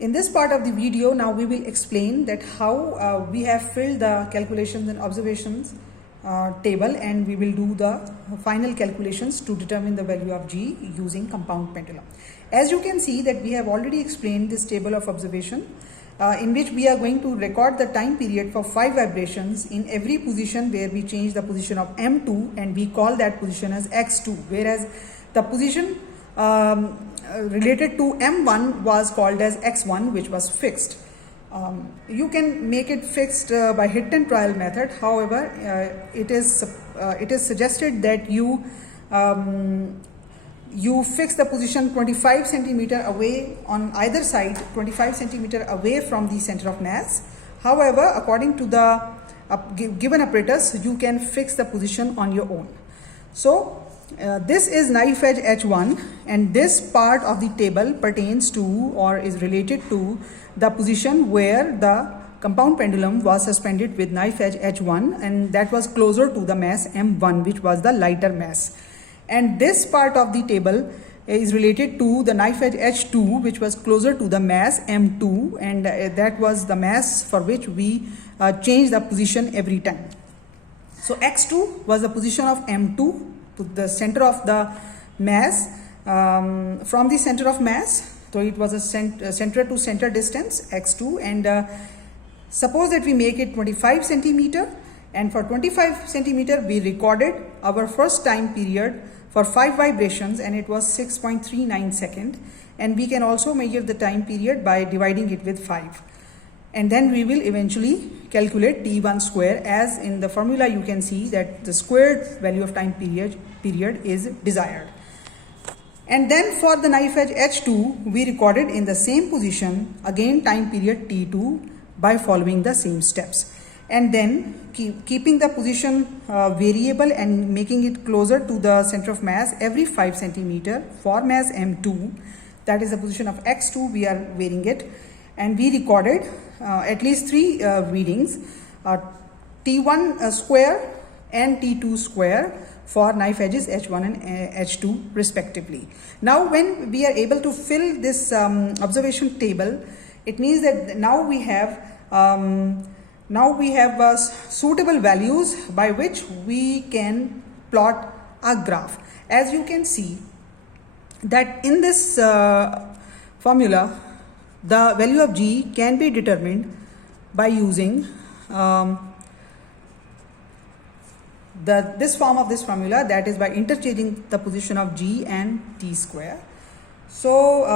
In this part of the video, now we will explain that how we have filled the calculations and observations table, and we will do the final calculations to determine the value of G using compound pendulum. As you can see that we have already explained this table of observation in which we are going to record the time period for 5 vibrations in every position where we change the position of M2, and we call that position as X2, whereas the position related to M1 was called as X1, which was fixed. You can make it fixed by hit and trial method. However, it is suggested that you fix the position 25 centimeter away on either side, 25 centimeter away from the center of mass. However, according to the given apparatus, you can fix the position on your own. So this is knife edge H1, and this part of the table pertains to or is related to the position where the compound pendulum was suspended with knife edge H1, and that was closer to the mass M1, which was the lighter mass. And this part of the table is related to the knife edge H2, which was closer to the mass M2, and that was the mass for which we changed the position every time. So X2 was the position of M2 to the center of the mass, from the center of mass. So it was a center to center distance X2, and suppose that we make it 25 centimeter, and for 25 centimeter we recorded our first time period for 5 vibrations, and it was 6.39 second, and we can also measure the time period by dividing it with 5, and then we will eventually calculate T1 square, as in the formula you can see that the squared value of time period is desired. And then for the knife edge H2 we recorded in the same position again time period T2 by following the same steps, and then keeping the position variable and making it closer to the center of mass every 5 centimeter for mass M2, that is the position of X2, we are varying it, and we recorded at least 3 readings, T1 square and T2 square for knife edges H1 and H2 respectively. Now when we are able to fill this observation table, it means that now we have suitable values by which we can plot a graph. As you can see that in this formula, the value of G can be determined by using this form of this formula, that is by interchanging the position of G and T square. So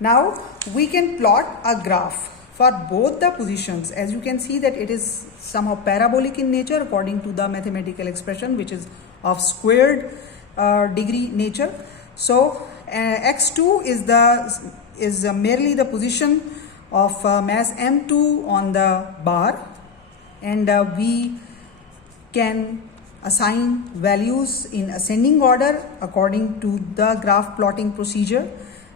now we can plot a graph for both the positions. As you can see that it is somehow parabolic in nature according to the mathematical expression, which is of squared degree nature. So X2 is merely the position of mass M2 on the bar, and we can assign values in ascending order according to the graph plotting procedure,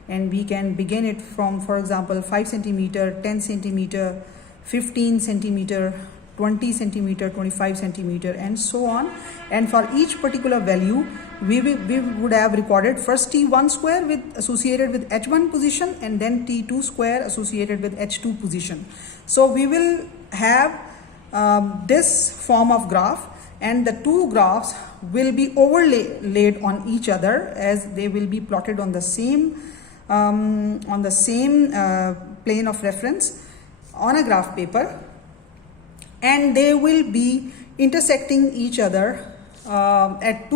and we can begin it from, for example, 5 centimeter, 10 centimeter, 15 centimeter, 20 centimeter, 25 centimeter, and so on. And for each particular value we would have recorded first T1 square associated with H1 position, and then T2 square associated with H2 position. So we will have this form of graph, and the two graphs will be overlaid on each other, as they will be plotted on the same plane of reference on a graph paper, and they will be intersecting each other at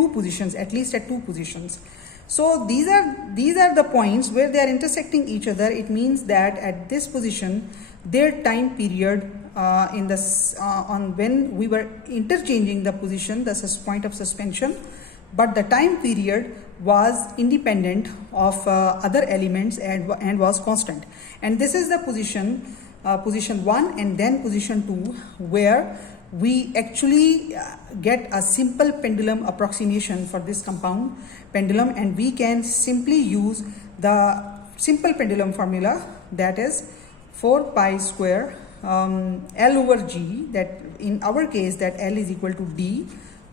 least at two positions. So these are the points where they are intersecting each other. It means that at this position their time period on when we were interchanging the position, the point of suspension, but the time period was independent of other elements and was constant. And this is the position 1 and then position 2, where we actually get a simple pendulum approximation for this compound pendulum, and we can simply use the simple pendulum formula, that is 4 pi square L over G, that in our case that L is equal to D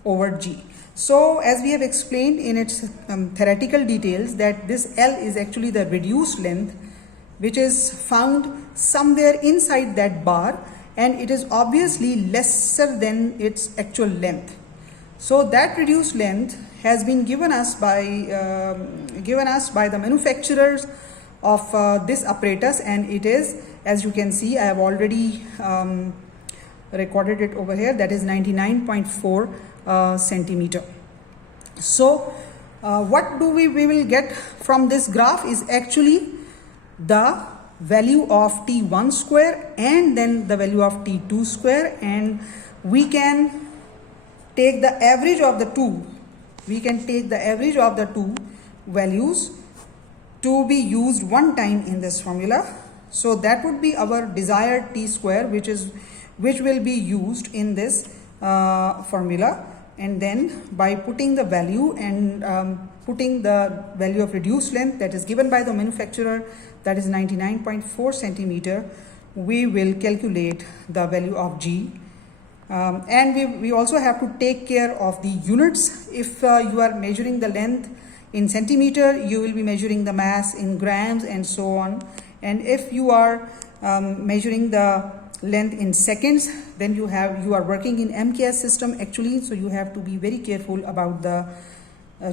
over G. So as we have explained in its theoretical details, that this L is actually the reduced length which is found somewhere inside that bar, and it is obviously lesser than its actual length. So that reduced length has been given us by the manufacturers of this apparatus, and it is, as you can see, I have already recorded it over here, that is 99.4 centimeter. So what do we will get from this graph is actually the value of T1 square and then the value of T2 square, and we can take the average of the two. We can take the average of the two values to be used one time in this formula. So that would be our desired T square, which will be used in this formula. And then by putting the value and putting the value of reduced length that is given by the manufacturer, that is 99.4 centimeter, we will calculate the value of G. And we also have to take care of the units. If you are measuring the length in centimeter, you will be measuring the mass in grams and so on. And if you are measuring the length in seconds, then you are working in MKS system actually, so you have to be very careful about the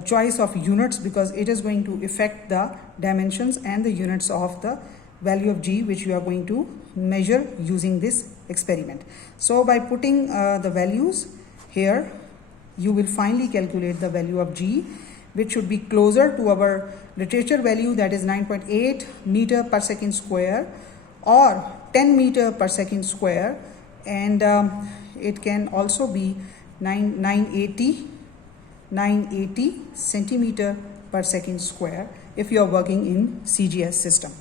choice of units, because it is going to affect the dimensions and the units of the value of G which you are going to measure using this experiment. So by putting the values here, you will finally calculate the value of G, which should be closer to our literature value, that is 9.8 meter per second square or 10 meter per second square, and it can also be 980 centimeter per second square if you are working in CGS system.